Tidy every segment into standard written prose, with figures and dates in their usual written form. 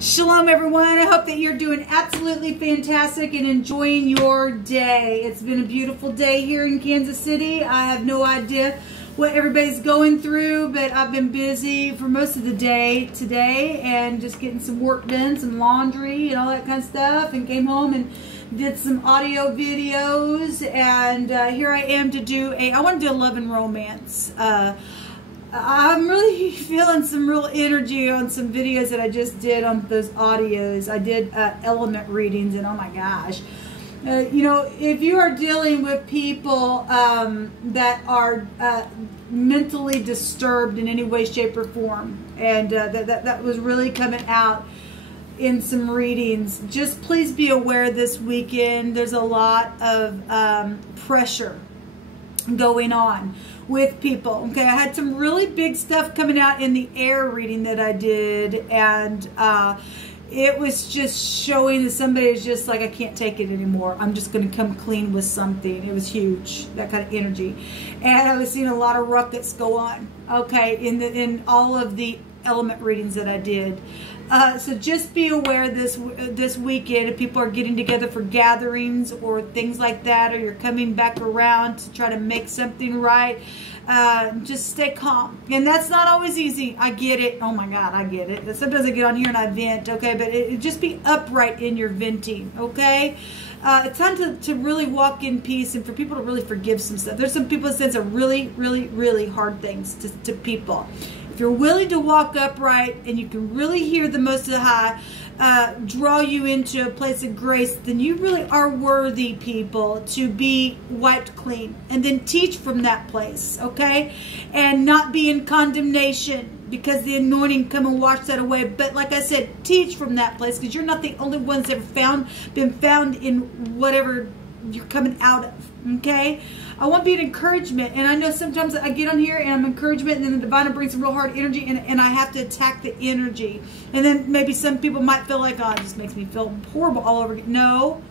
Shalom, everyone. I hope that you're doing absolutely fantastic and enjoying your day. It's been a beautiful day here in Kansas City. I have no idea what everybody's going through, but I've been busy for most of the day today and just getting some work done, some laundry and all that kind of stuff, and came home and did some audio videos, and here I am to do I want to do a love and romance. I'm really feeling some real energy on some videos that I just did on those audios. I did element readings, and oh my gosh. You know, if you are dealing with people that are mentally disturbed in any way, shape, or form, and that was really coming out in some readings, just please be aware this weekend there's a lot of pressure going on with people. Okay, I had some really big stuff coming out in the air reading that I did, and it was just showing that somebody is just like, I can't take it anymore. I'm just going to come clean with something. It was huge, that kind of energy. And I was seeing a lot of ruckus go on, okay, in all of the element readings that I did. So just be aware this weekend if people are getting together for gatherings or things like that, or you're coming back around to try to make something right. Just stay calm. And that's not always easy. I get it. Oh my God, I get it. Sometimes I get on here and I vent, okay? But just be upright in your venting, okay? It's time to really walk in peace and for people to really forgive some stuff. There's some people that say some really, really, really hard things to people. If you're willing to walk upright and you can really hear the Most High draw you into a place of grace, then you really are worthy, people, to be wiped clean and then teach from that place, okay? And not be in condemnation, because the anointing come and wash that away. But like I said, teach from that place, because you're not the only ones that have been found in whatever you're coming out of, okay? I want to be an encouragement, and I know sometimes I get on here and I'm encouragement, and then the divine brings some real hard energy, and I have to attack the energy. And then maybe some people might feel like, oh, it just makes me feel horrible all over again. No,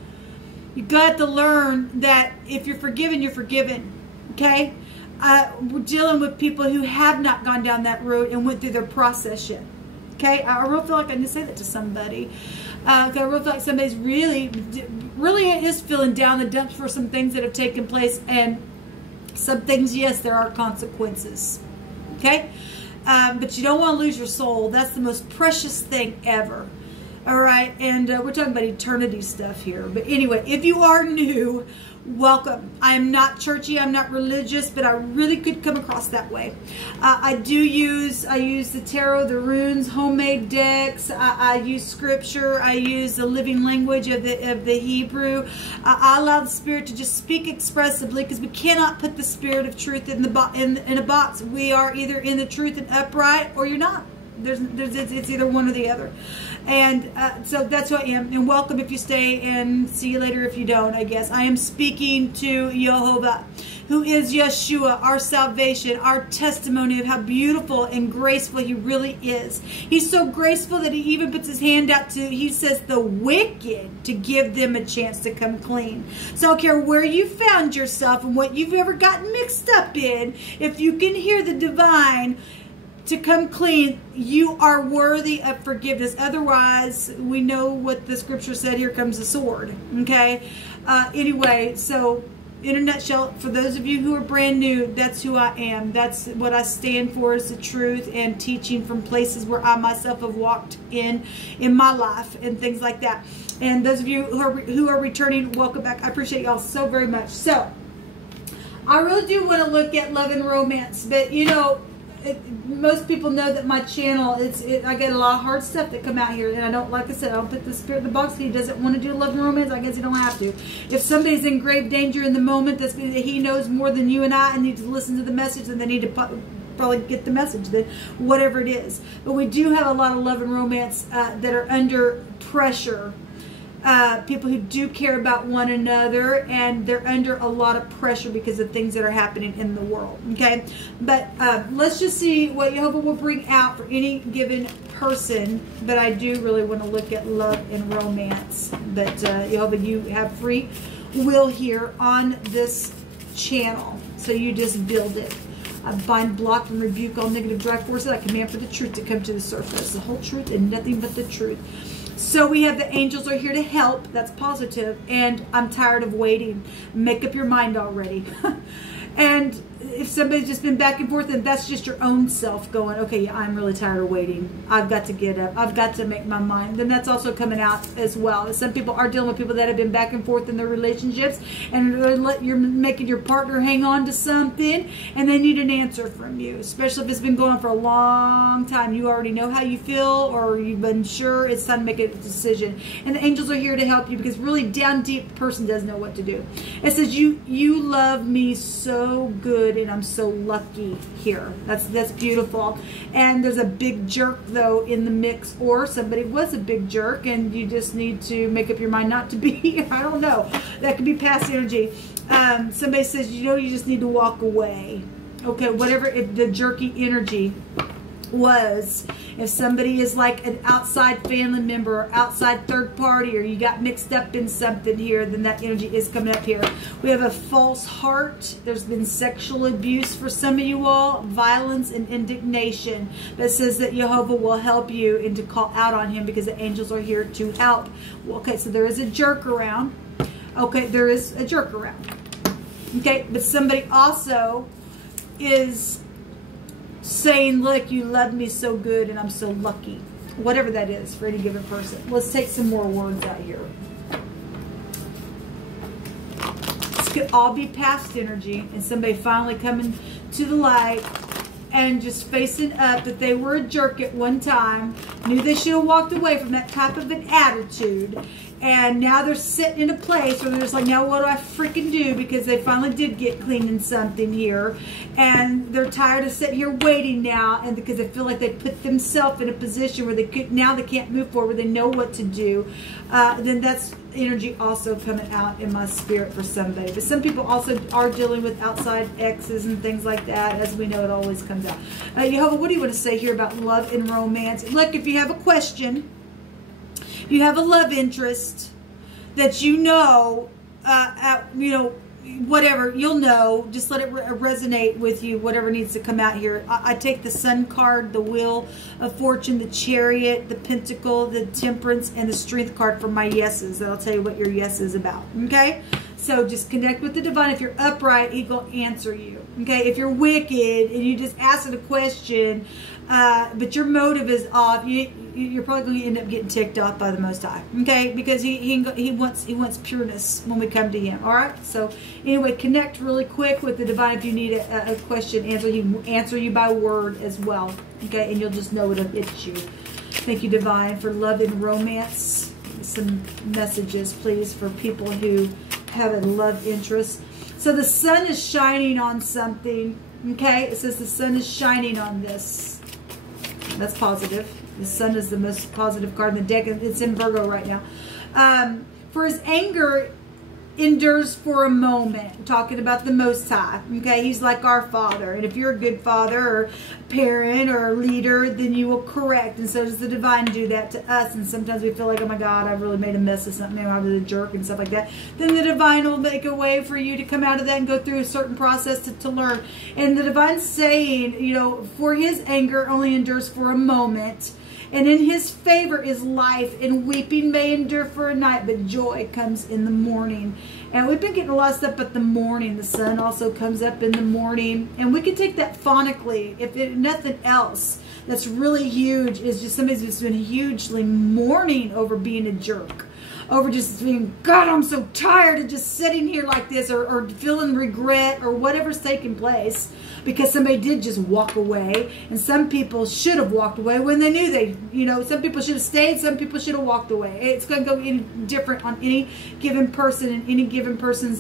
you got to learn that if you're forgiven, you're forgiven, okay? We're dealing with people who have not gone down that road and went through their process yet. Okay, I really feel like I need to say that to somebody. I really feel like somebody's really is feeling down the dumps for some things that have taken place, and some things, yes, there are consequences. Okay, but you don't want to lose your soul. That's the most precious thing ever. All right, and we're talking about eternity stuff here. But anyway, if you are new, welcome. I am not churchy, I'm not religious, but I really could come across that way. I use the tarot, the runes, homemade decks. I use scripture. I use the living language of the Hebrew. I allow the Spirit to just speak expressively, because we cannot put the Spirit of truth in a box. We are either in the truth and upright, or you're not. It's either one or the other. And so that's who I am. And welcome if you stay, and see you later if you don't, I guess. I am speaking to Jehovah, who is Yeshua, our salvation, our testimony of how beautiful and graceful he really is. He's so graceful that he even puts his hand out to, he says, the wicked, to give them a chance to come clean. So I don't care where you found yourself and what you've ever gotten mixed up in, if you can hear the divine to come clean, you are worthy of forgiveness. Otherwise, we know what the scripture said, here comes the sword, okay? Anyway, so in a nutshell, for those of you who are brand new, that's who I am. That's what I stand for, is the truth and teaching from places where I myself have walked in my life and things like that. And those of you who are returning, welcome back. I appreciate y'all so very much. So, I really do want to look at love and romance, but you know, most people know that my channel, I get a lot of hard stuff that come out here, and I don't, like I said, I don't put the Spirit in the box. If he doesn't want to do love and romance, I guess he don't have to. If somebody's in grave danger in the moment, that he knows more than you and I, and needs to listen to the message, and they need to probably get the message, then whatever it is. But we do have a lot of love and romance that are under pressure. People who do care about one another, and they're under a lot of pressure because of things that are happening in the world, okay? But let's just see what Jehovah will bring out for any given person. But I do really want to look at love and romance. But Jehovah, you have free will here on this channel, so you just build it. I bind, block, and rebuke all negative drive forces. I command for the truth to come to the surface. The whole truth and nothing but the truth. So we have the angels are here to help. That's positive. And I'm tired of waiting. Make up your mind already. And if somebody's just been back and forth, and that's just your own self going, okay, yeah, I'm really tired of waiting. I've got to get up. I've got to make my mind. Then that's also coming out as well. Some people are dealing with people that have been back and forth in their relationships, and you're making your partner hang on to something, and they need an answer from you, especially if it's been going on for a long time. You already know how you feel, or you've been sure it's time to make a decision. And the angels are here to help you, because really down deep, the person does know what to do. It says, you love me so good, and I'm so lucky here. That's beautiful. And there's a big jerk though in the mix, or somebody was a big jerk and you just need to make up your mind not to be. I don't know. That could be past energy. Somebody says, you know, you just need to walk away. Okay, whatever the jerky energy was, if somebody is like an outside family member or outside third party, or you got mixed up in something here, then that energy is coming up here. We have a false heart. There's been sexual abuse for some of you all, violence and indignation. That says that Jehovah will help you and to call out on him, because the angels are here to help. Okay, so there is a jerk around. Okay, there is a jerk around. Okay, but somebody also is saying, look, you love me so good and I'm so lucky. Whatever that is for any given person. Let's take some more words out here. This could all be past energy and somebody finally coming to the light and just facing up that they were a jerk at one time, knew they should have walked away from that type of an attitude, and now they're sitting in a place where they're just like, now what do I freaking do? Because they finally did get clean in something here, and they're tired of sitting here waiting now, and because they feel like they put themselves in a position where they could, now they can't move forward, they know what to do. Then that's energy also coming out in my spirit for somebody. But some people also are dealing with outside exes and things like that. As we know, it always comes out. Jehovah, what do you want to say here about love and romance? Look, if you have a question, you have a love interest that you know, whatever, you'll know, just let it resonate with you, whatever needs to come out here. I take the Sun card, the Wheel of Fortune, the Chariot, the Pentacle, the Temperance, and the Strength card for my yeses. That'll tell you what your yes is about, okay? So just connect with the divine. If you're upright, he will answer you, okay? If you're wicked and you just ask a question, but your motive is off, you're probably going to end up getting ticked off by the Most High, okay? Because he wants pureness when we come to him. All right. So anyway, connect really quick with the divine if you need a question answered. He will answer you by word as well, okay? And you'll just know it'll hit you. Thank you, divine, for love and romance. Some messages, please, for people who have a love interest. So the sun is shining on something, okay? It says the sun is shining on this. That's positive. The sun is the most positive card in the deck. It's in Virgo right now. For his anger endures for a moment. I'm talking about the Most High. Okay, he's like our Father. And if you're a good father or parent or leader, then you will correct. And so does the divine do that to us. And sometimes we feel like, oh my God, I really made a mess of something. I was a jerk and stuff like that. Then the divine will make a way for you to come out of that and go through a certain process to learn. And the divine's saying, you know, for his anger only endures for a moment. And in his favor is life, and weeping may endure for a night, but joy comes in the morning. And we've been getting a lot of stuff at the morning. The sun also comes up in the morning. And we can take that phonically, if nothing else. That's really huge, is just somebody's just been hugely mourning over being a jerk. Over just being, God, I'm so tired of just sitting here like this, or feeling regret, or whatever's taking place, because somebody did just walk away. And some people should have walked away when they knew they, you know, some people should have stayed, some people should have walked away. It's going to go any different on any given person and any given person's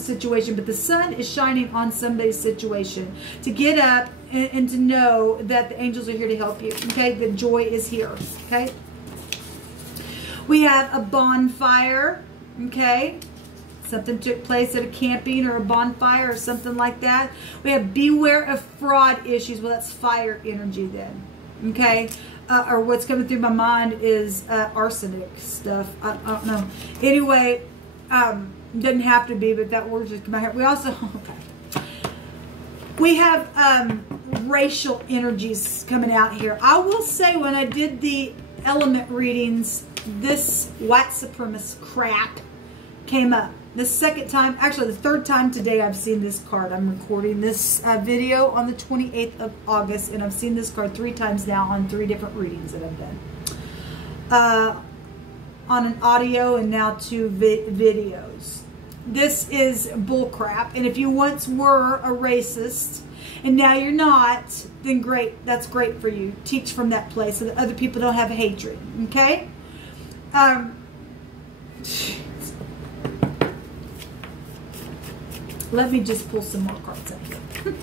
situation. But the sun is shining on somebody's situation to get up and to know that the angels are here to help you. Okay, the joy is here. Okay. We have a bonfire, okay? Something took place at a camping or a bonfire or something like that. We have beware of fraud issues. Well, that's fire energy then, okay? Or what's coming through my mind is arsenic stuff. I don't know. Anyway, doesn't have to be, but that word just came out here. We also, okay. We have racial energies coming out here. I will say when I did the element readings, this white supremacist crap came up. The second time, actually the third time today I've seen this card. I'm recording this video on the 28th of August, and I've seen this card 3 times now on 3 different readings that I've done. On an audio and now 2 videos. This is bullcrap, and if you once were a racist and now you're not, then great. That's great for you. Teach from that place so that other people don't have hatred. Okay? Let me just pull some more cards out here.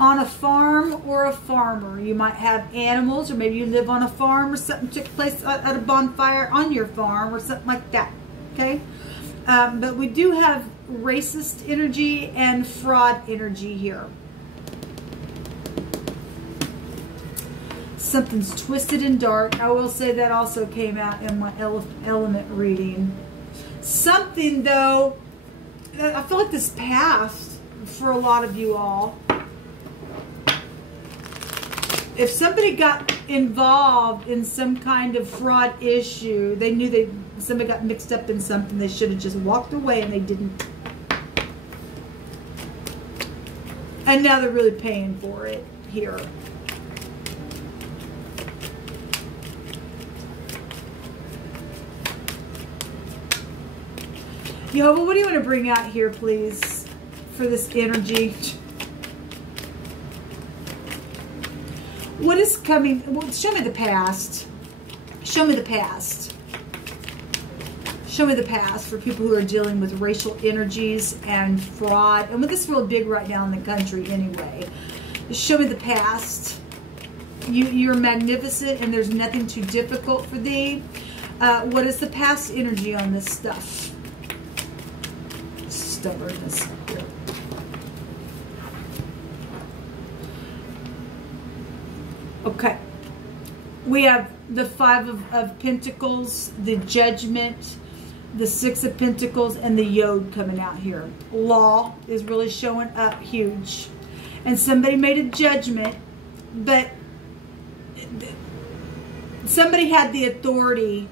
On a farm or a farmer, you might have animals, or maybe you live on a farm, or something took place at a bonfire on your farm, or something like that. Okay? But we do have racist energy and fraud energy here. Something's twisted and dark. I will say that also came out in my element reading. Something, though, I feel like this passed for a lot of you all. If somebody got involved in some kind of fraud issue, they knew somebody got mixed up in something, they should have just walked away, and they didn't. And now they're really paying for it here. Jehovah, what do you want to bring out here, please, for this energy? What is coming? Well, show me the past. Show me the past. Show me the past for people who are dealing with racial energies and fraud. And with this real big right now in the country anyway. Just show me the past. You're magnificent and there's nothing too difficult for thee. What is the past energy on this stuff? Stubbornness. Okay. We have the 5 of Pentacles, the Judgment, the 6 of Pentacles, and the Yod coming out here. Law is really showing up huge. And somebody made a judgment, but somebody had the authority,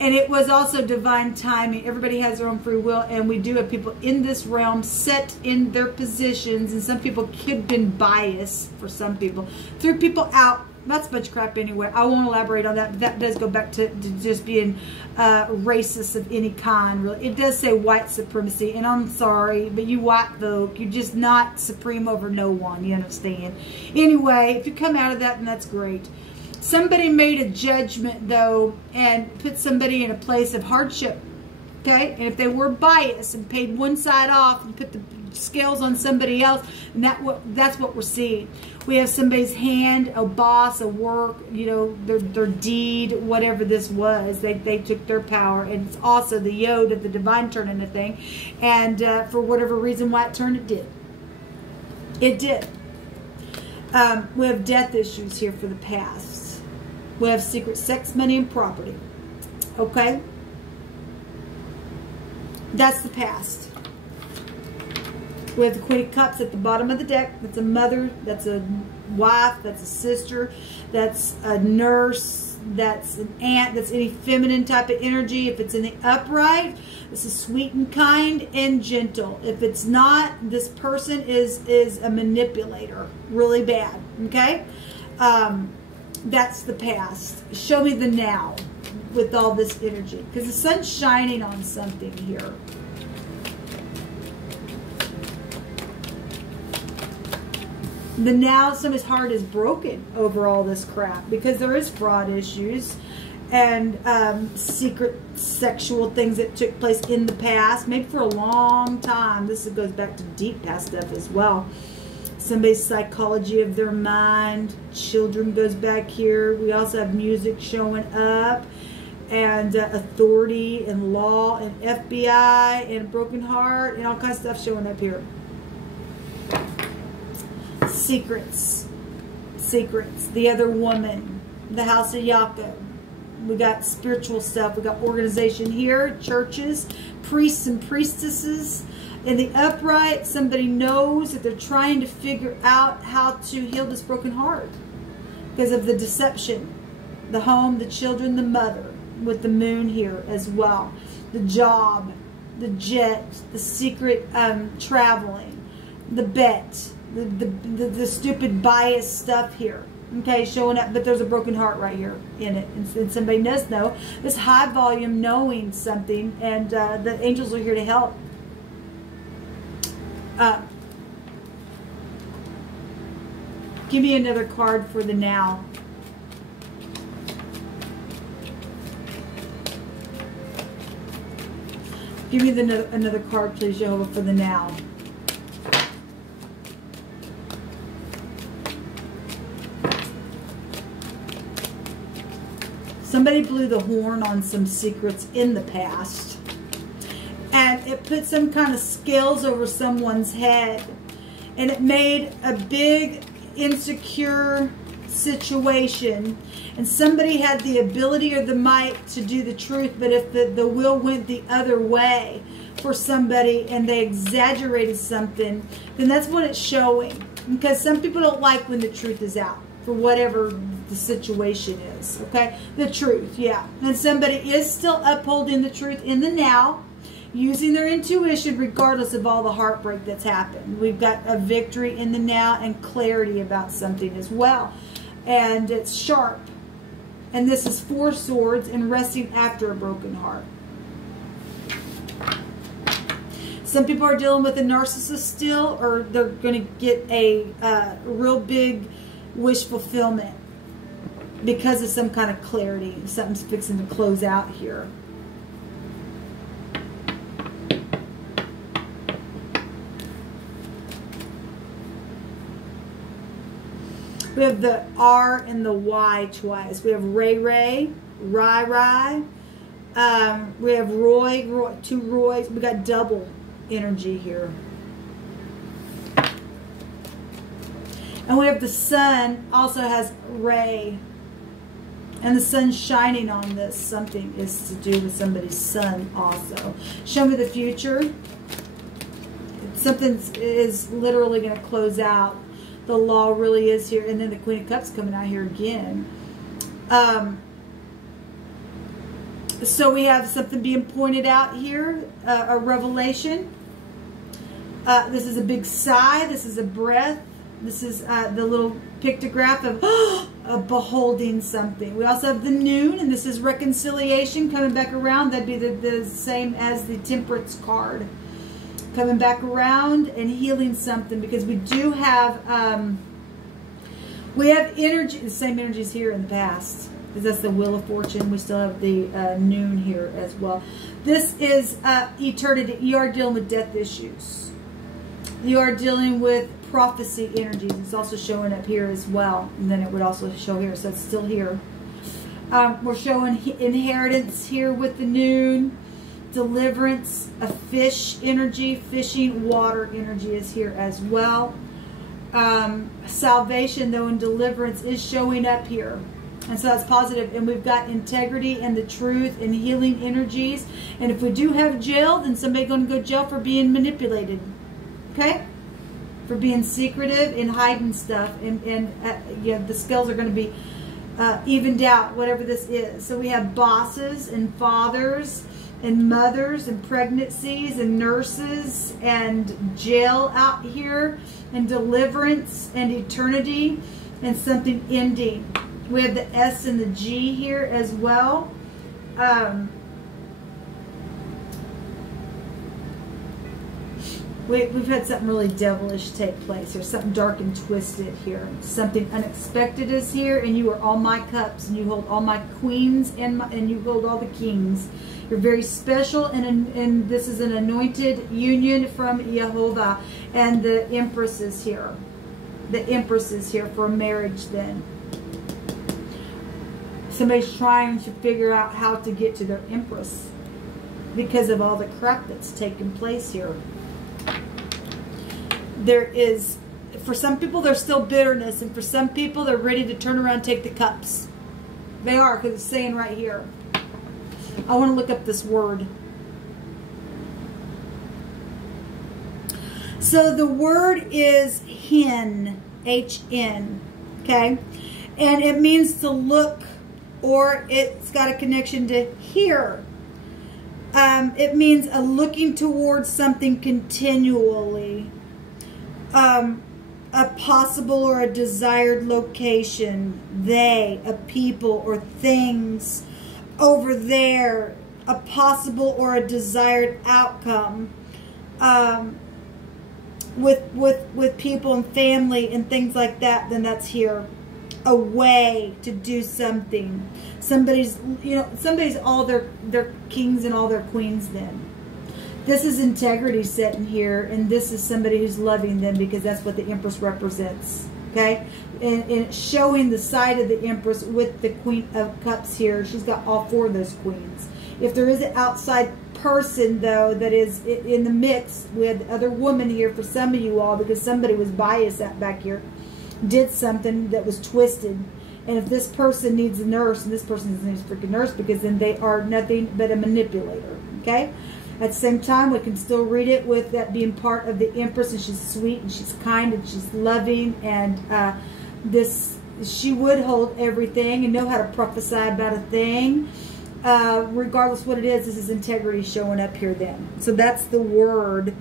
and it was also divine timing. Everybody has their own free will, and we do have people in this realm set in their positions, and some people could have been biased for some people. Threw people out. That's much crap anyway. I won't elaborate on that, but that does go back to just being racist of any kind. Really, it does say white supremacy, and I'm sorry, but you white folk, you're just not supreme over no one. You understand? Anyway, if you come out of that, then that's great. Somebody made a judgment, though, and put somebody in a place of hardship. Okay? And if they were biased and paid one side off and put the scales on somebody else, and that's what we're seeing. We have somebody's hand, a boss, a work, you know, their deed, whatever this was. They took their power, and it's also the Yod of the divine turning the thing. And for whatever reason why it turned, it did. It did. We have death issues here for the past. We have secret sex, money, and property. Okay? That's the past. We have the Queen of Cups at the bottom of the deck. That's a mother, that's a wife, that's a sister, that's a nurse, that's an aunt, that's any feminine type of energy. If it's in the upright, this is sweet and kind and gentle. If it's not, this person is a manipulator, really bad, okay? That's the past. Show me the now with all this energy, because the sun's shining on something here. The now, somebody's heart is broken over all this crap, because there is fraud issues and secret sexual things that took place in the past, maybe for a long time. This goes back to deep past stuff as well. Somebody's psychology of their mind. Children goes back here. We also have music showing up, and authority and law and FBI and a broken heart and all kinds of stuff showing up here. Secrets. Secrets. The other woman. The house of Yaakov. We got spiritual stuff. We got organization here, churches, priests and priestesses. In the upright, somebody knows that they're trying to figure out how to heal this broken heart because of the deception. The home, the children, the mother, with the moon here as well. The job, the jet, the secret traveling, the bet, the stupid bias stuff here. Okay, showing up, but there's a broken heart right here in it. And somebody does know this high volume knowing something, and the angels are here to help. Give me another card for the now. Give me another card, please, Jehovah, for the now. Somebody blew the horn on some secrets in the past. And it put some kind of scales over someone's head. And it made a big, insecure situation. And somebody had the ability or the might to do the truth. But if the will went the other way for somebody and they exaggerated something, then that's what it's showing. Because some people don't like when the truth is out, for whatever the situation is. Okay? The truth, yeah. And somebody is still upholding the truth in the now, using their intuition regardless of all the heartbreak that's happened. We've got a victory in the now and clarity about something as well. And it's sharp. And this is 4 swords and resting after a broken heart. Some people are dealing with a narcissist still, or they're going to get a real big wish fulfillment because of some kind of clarity. Something's fixing to close out here. We have the R and the Y twice. We have Ray Ray, Rai Rai. We have Roy, 2 Roys. We got double energy here. And we have the sun, also has Ray. And the sun's shining on this. Something is to do with somebody's sun also. Show me the future. Something is literally going to close out. The law really is here. And then the Queen of Cups coming out here again. So we have something being pointed out here. A revelation. This is a big sigh. This is a breath. This is the little pictograph of beholding something. We also have the noon. And this is reconciliation coming back around. That'd be the same as the temperance card. Coming back around and healing something, because we do have energy, the same energies here in the past, because that's the Wheel of Fortune. We still have the noon here as well. This is eternity. You are dealing with death issues. You are dealing with prophecy energies. It's also showing up here as well, and then it would also show here, so it's still here. We're showing inheritance here with the noon. Deliverance, a fish energy, fishing, water energy is here as well. Salvation, though, and deliverance is showing up here. And so that's positive. And we've got integrity and the truth and healing energies. And if we do have jail, then somebody's going to go to jail for being manipulated. Okay? For being secretive and hiding stuff. And yeah, the scales are going to be evened out, whatever this is. So we have bosses and fathers and mothers and pregnancies and nurses and jail out here and deliverance and eternity and something ending. We have the S and the G here as well. We've had something really devilish take place here. Something dark and twisted here. Something unexpected is here, and you are all my cups, and you hold all my queens, and you hold all the kings. You're very special, and this is an anointed union from Jehovah. And the Empress is here. The Empress is here for marriage then. Somebody's trying to figure out how to get to their Empress because of all the crap that's taken place here. There is, for some people, there's still bitterness, and for some people, they're ready to turn around and take the cups. They are, because it's saying right here. I want to look up this word. So the word is hen, H-N, okay? And it means to look, or it's got a connection to hear. It means a looking towards something continually. A possible or a desired location. They, a people or things over there. A possible or a desired outcome. With people and family and things like that, then that's here. A way to do something. Somebody's all their kings and all their queens then. This is integrity sitting here, and this is somebody who's loving them, because that's what the Empress represents. Okay? And showing the side of the Empress with the Queen of Cups here. She's got all 4 of those queens. If there is an outside person, though, that is in the mix with other women here for some of you all, because somebody was biased back here, did something that was twisted. And if this person needs a nurse, and this person needs a freaking nurse, because then they are nothing but a manipulator. Okay? At the same time, we can still read it with that being part of the Empress, and she's sweet, and she's kind, and she's loving, and she would hold everything and know how to prophesy about a thing. Regardless what it is, this is integrity showing up here then. So that's the word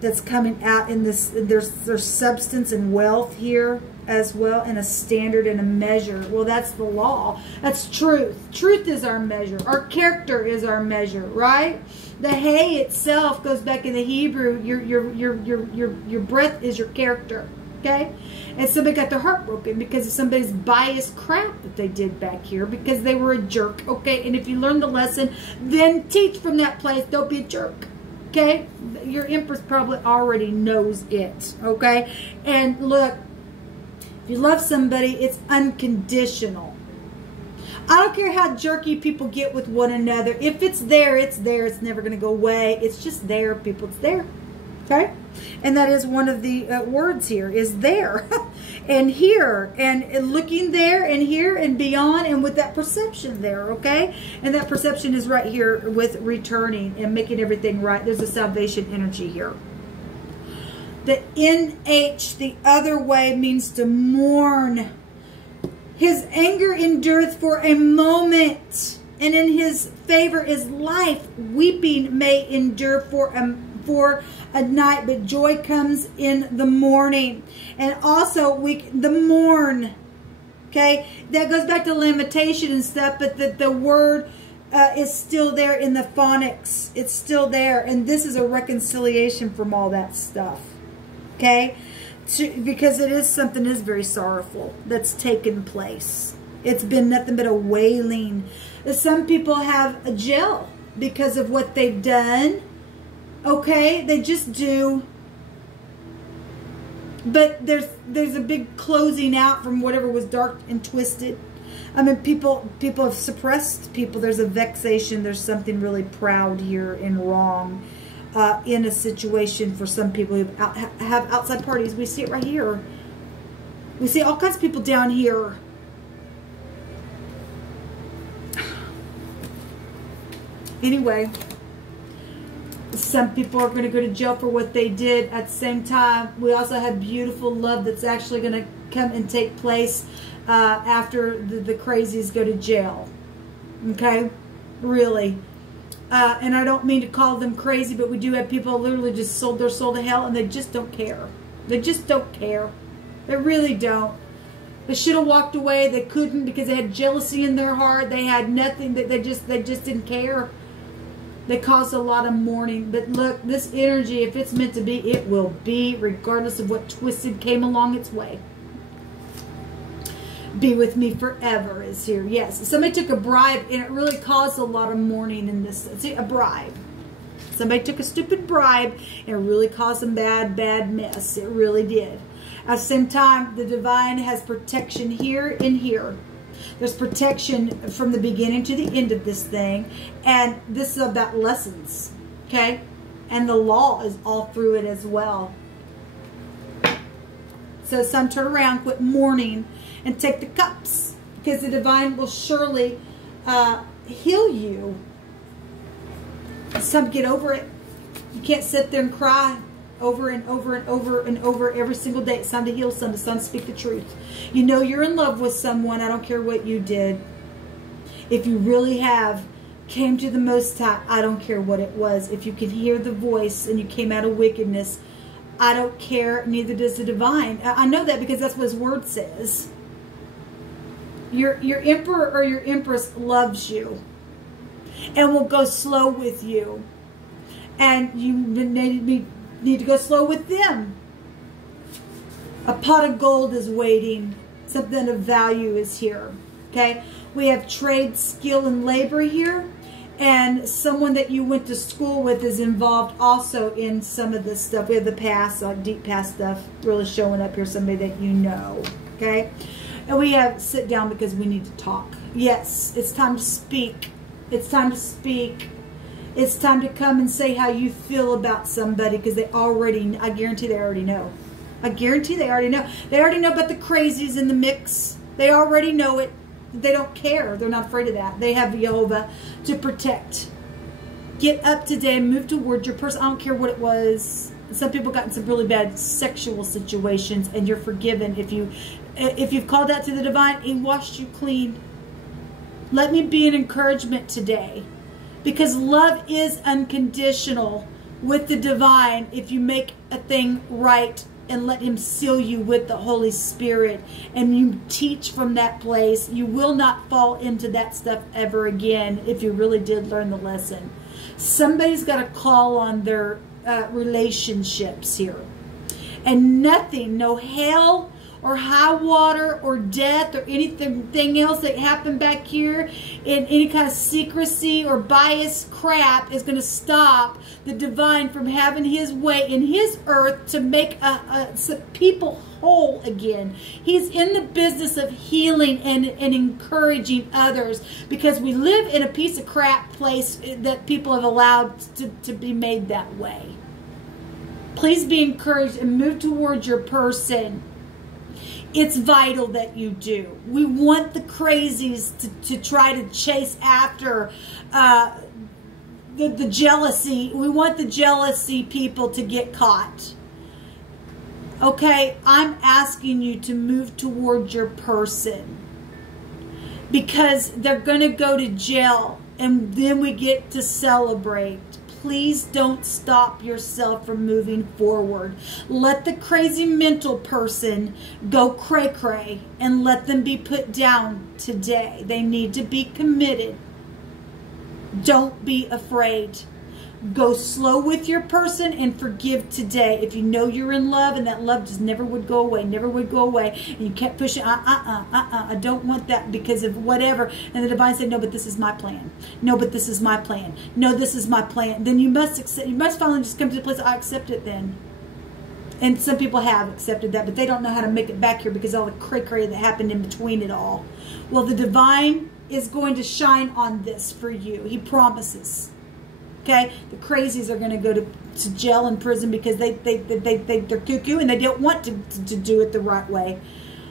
that's coming out in this. There's substance and wealth here as well, and a standard and a measure. Well, that's the law. That's truth. Truth is our measure. Our character is our measure, right? The hay itself goes back in the Hebrew. Your breath is your character. Okay? And somebody got their heart broken because of somebody's biased crap that they did back here because they were a jerk. Okay? And if you learn the lesson, then teach from that place. Don't be a jerk. Okay? Your Empress probably already knows it. Okay? And look, if you love somebody, it's unconditional. I don't care how jerky people get with one another. If it's there, it's there. It's never going to go away. It's just there, people. It's there. Okay? And that is one of the words here, is there. And here. And looking there and here and beyond, and with that perception there. Okay? And that perception is right here with returning and making everything right. There's a salvation energy here. The NH, the other way, means to mourn. His anger endureth for a moment, and in his favor is life. Weeping may endure for a night, but joy comes in the morning. And also, the mourn. Okay? That goes back to lamentation and stuff, but the word is still there in the phonics. It's still there, and this is a reconciliation from all that stuff. Okay? Because it is something that is very sorrowful that's taken place. It's been nothing but a wailing. Some people have a jail because of what they've done. Okay? They just do. But there's a big closing out from whatever was dark and twisted. I mean, people have suppressed people. There's a vexation. There's something really proud here and wrong. In a situation for some people who have outside parties. We see it right here. We see all kinds of people down here. Anyway, some people are going to go to jail for what they did. At the same time, we also have beautiful love that's actually going to come and take place after the crazies go to jail. Okay? Really. And I don't mean to call them crazy, but we do have people who literally just sold their soul to hell, and they just don't care. They just don't care. They really don't. They should have walked away. They couldn't because they had jealousy in their heart. They had nothing. They just didn't care. They caused a lot of mourning. But look, this energy, if it's meant to be, it will be, regardless of what twisted came along its way. Be with me forever is here. Yes. Somebody took a bribe, and it really caused a lot of mourning in this. See, a bribe. Somebody took a stupid bribe, and it really caused some bad mess. It really did. At the same time, the divine has protection here and here. There's protection from the beginning to the end of this thing. And this is about lessons. Okay? And the law is all through it as well. So some turn around, quit mourning, and take the cups. because the divine will surely heal you. It's time to get over it. You can't sit there and cry over and over and over and over every single day. It's time to heal some. It's time to speak the truth. You know you're in love with someone. I don't care what you did. If you really have came to the Most High, I don't care what it was. If you can hear the voice and you came out of wickedness, I don't care. Neither does the divine. I know that because that's what His Word says. Your emperor or your empress loves you and will go slow with you. And you need to go slow with them. A pot of gold is waiting. Something of value is here. Okay? We have trade, skill, and labor here. And someone that you went to school with is involved also in some of this stuff. We have the past, like deep past stuff, really showing up here. Somebody that you know. Okay? And we have sit down because we need to talk. Yes, it's time to speak. It's time to speak. It's time to come and say how you feel about somebody because they already, I guarantee they already know. I guarantee they already know. They already know about the crazies in the mix. They already know it. They don't care. They're not afraid of that. They have Jehovah to protect. Get up today and move towards your person. I don't care what it was. Some people got in some really bad sexual situations and you're forgiven. If you've called out to the divine, He washed you clean. Let me be an encouragement today. Because love is unconditional with the divine if you make a thing right and let Him seal you with the Holy Spirit and you teach from that place. You will not fall into that stuff ever again if you really did learn the lesson. Somebody's got to call on their relationships here. And nothing, no hell or high water or death or anything else that happened back here in any kind of secrecy or biased crap is going to stop the divine from having His way in His earth to make people whole again. He's in the business of healing and encouraging others because we live in a piece of crap place that people have allowed to be made that way. Please be encouraged and move towards your person. It's vital that you do. We want the crazies to try to chase after the jealousy. We want the jealousy people to get caught. Okay, I'm asking you to move towards your person because they're going to go to jail and then we get to celebrate. Please don't stop yourself from moving forward. Let the crazy mental person go cray-cray and let them be put down today. They need to be committed. Don't be afraid. Go slow with your person and forgive today. If you know you're in love and that love just never would go away, never would go away, and you kept pushing, I don't want that because of whatever. And the divine said, no, but this is my plan. No, but this is my plan. No, this is my plan. Then you must accept. You must finally just come to the place, I accept it then. And some people have accepted that, but they don't know how to make it back here because all the cray-cray that happened in between it all. Well, the divine is going to shine on this for you. He promises. Okay, the crazies are going to go to jail and prison because they're cuckoo and they don't want to do it the right way.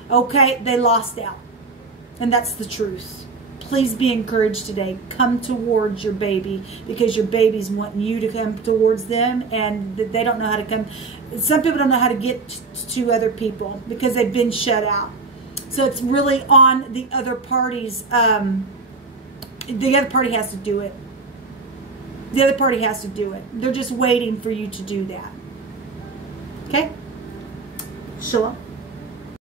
Okay, they lost out. And that's the truth. Please be encouraged today. Come towards your baby because your baby's wanting you to come towards them and they don't know how to come. Some people don't know how to get to other people because they've been shut out. So it's really on the other parties. The other party has to do it. The other party has to do it. They're just waiting for you to do that. Okay? Shalom.